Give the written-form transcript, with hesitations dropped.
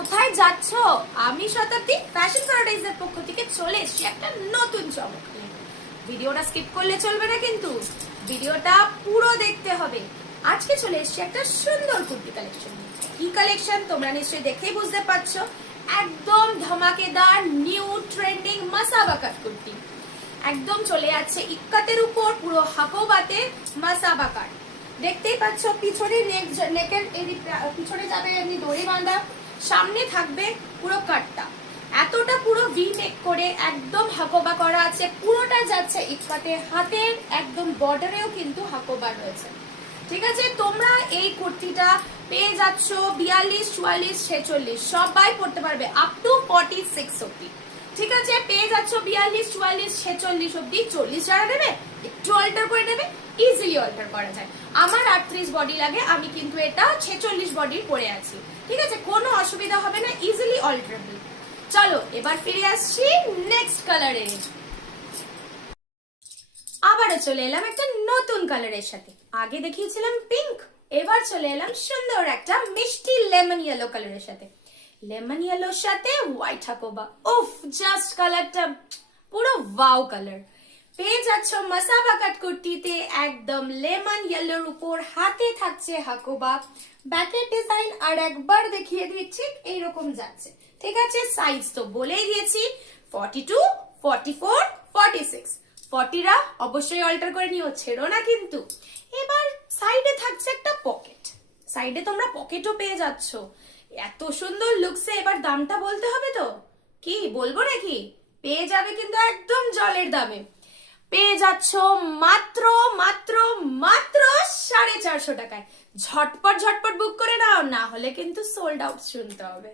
কোথায় যাচ্ছ? আমি শতাব্দী ফ্যাশন প্যারাডাইজের পক্ষ থেকে চলে এসেছি একটা নতুন চমক নিয়ে। ভিডিওটা স্কিপ করলে চলবে না, কিন্তু ভিডিওটা পুরো দেখতে হবে। আজকে চলে এসেছি একটা সুন্দর কুর্তি কালেকশন নিয়ে। কি কালেকশন তোমরা নিশ্চয়ই দেখেই বুঝতে পারছো। একদম ধমাকেদার নিউ ট্রেন্ডিং মাসাবা কাট কুর্তি। একদম চলে যাচ্ছে ইক্কাতের উপর, পুরো হাকোবাতে মাসাবা কাট। দেখতেই পাচ্ছ পিছনে নেকের পিছনে যাবে এমনি দড়ি বাঁধা, সামনে থাকবে পুরো কাটটা, এতটা পুরো ভি নেক করে একদম হাকোবা করা আছে। পুরোটা যাচ্ছে ইক্কাতে, হাতের একদম বর্ডারেও কিন্তু হাকোবা রয়েছে। ঠিক আছে, তোমরা এই কুর্তিটা পেয়ে যাচ্ছ 42, 44, 46 সবাই পড়তে পারবে, আপ টু 46 অব্দি। ঠিক আছে, পেয়ে যাচ্ছ 42, 44, 46 অব্দি। 40 যারা নেবে একটু অল্টার করে নেবে, ইজিলি অল্টার করা যায়। আমার 38 বডি লাগে, আমি কিন্তু এটা 46 বডি পরে আছি। ঠিক আছে, কোনো অসুবিধা হবে না, ইজিলি অল্টারেবল। চলো এবার ফিরে আসছি নেক্সট কালারে। আবারও চলে এলাম একটা নতুন কালারের সাথে। আগে দেখিয়েছিলাম পিঙ্ক, এবার চলে এলাম সুন্দর একটা মিষ্টি লেমন ইয়েলো কালারের সাথে। লেমন ইয়েলোর সাথে হোয়াইট হাকোবা, উফ জাস্ট কালারটা পুরো ওয়াও কালার। পেয়ে যাচ্ছ মাসাবা কাট কুর্তিতে একদম লেমন ইয়েলোর উপর, হাতে থাকছে হাকোবা, ব্যাকের ডিজাইন আর একবার দেখিয়ে দিচ্ছি এইরকম যাচ্ছে। ঠিক আছে, সাইজ তো বলেই দিয়েছি 42, 44, 46। 40রা অবশ্যই অল্টার করে নিও, ছেড়ো না কিন্তু। এবার সাইডে থাকছে একটা পকেট, সাইডে তোমরা পকেটও পেয়ে যাচ্ছ। এত সুন্দর লুকসে এবার দামটা বলতে হবে তো, কি বলবো নাকি? পেয়ে যাবে কিন্তু একদম জলের দামে। পেয়ে যাচ্ছ মাত্র মাত্র মাত্র 450 টাকায়। ঝটপট ঝটপট বুক করে নাও, না হলে কিন্তু সোল্ড আউট শুনতে হবে।